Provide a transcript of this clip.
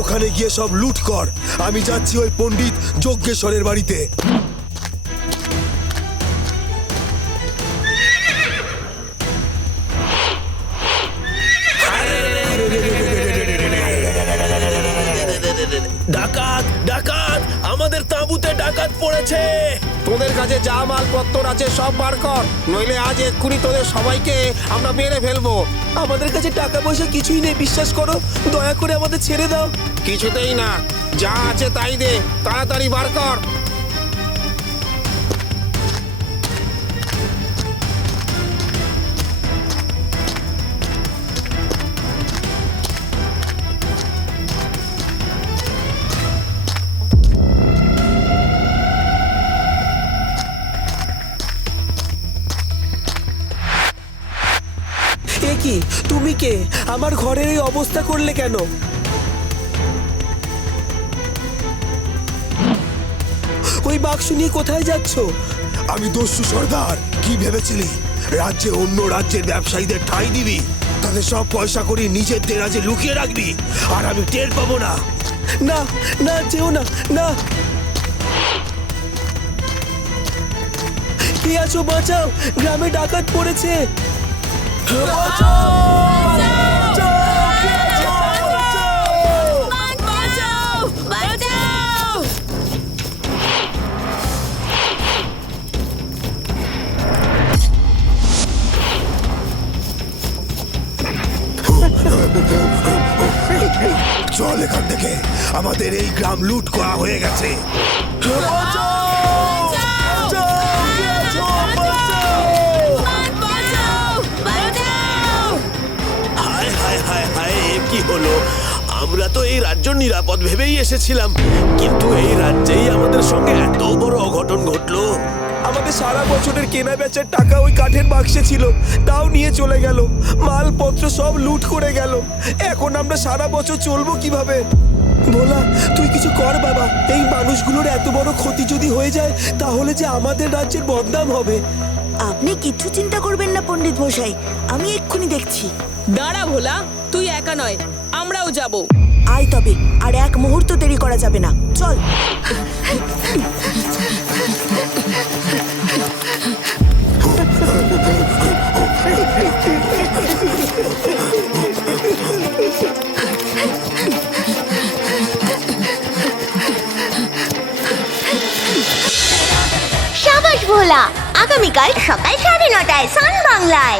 ওখানে গিয়ে সব লুট কর। আমি যাচ্ছি ওই পণ্ডিত যজ্ঞেশ্বরের বাড়িতে। ডাকাত ডাকাত, আমাদের তাঁবুতে ডাকাত পড়েছে। তোদের কাছে যা মালপত্র আছে সব বার কর, নইলে আজ এক্ষুনি তোদের সবাইকে আমরা মেরে ফেলবো। আমাদের কাছে টাকা পয়সা কিছুই নেই, বিশ্বাস করো, দয়া করে আমাদের ছেড়ে দাও। কিছুতেই না, যা আছে তাই দে, তাড়াতাড়ি বার কর। এ কি, তুমি কে? আমার ঘরের এই অবস্থা করলে কেন? ওই বাক্স নিয়ে কোথায় যাচ্ছ? আমি দস্যু সর্দার। কি ভেবেছিলি রাজ্যে অন্য রাজ্যের ব্যবসায়ীদের ঠাঁই দিবি, তাদের সব পয়সা করে নিজের দেরাজে লুকিয়ে রাখবি, আর আমি টের পাবো না? না না, যেও না, না। কে আছো? বাঁচাও, গ্রামে ডাকাত পড়েছে। চল এখান থেকে, আমাদের এই গ্রাম লুট করা হয়ে গেছে। হায় হায় হায় হায়, এ কি হলো? আমরা তো এই রাজ্য নিরাপদ ভেবেই এসেছিলাম, কিন্তু এই রাজ্যেই আমাদের সঙ্গে এত বড় অঘটন ঘটলো। আমাদের সারা বছরের কেনা বেচার টাকা ওই কাঠের বাক্সে ছিল, তাও নিয়ে চলে গেল। মালপত্র সব লুট করে গেল। এখন আমরা সারা বছর চলবো কিভাবে? ভোলা, তুই কিছু কর বাবা। এই মানুষগুলোর এত বড় ক্ষতি যদি হয়ে যায়, তাহলে যে আমাদের রাজ্যের বদনাম হবে। আপনি কিচ্ছু চিন্তা করবেন না পণ্ডিত মশাই, আমি এক্ষুনি দেখছি। দাঁড়া ভোলা, তুই একা নয়, আমরাও যাব। আয় তবে, আর এক মুহূর্ত দেরি করা যাবে না, চল। সাবাস ভোলা, আগামীকাল সকাল 9:30টায় সান বাংলায়।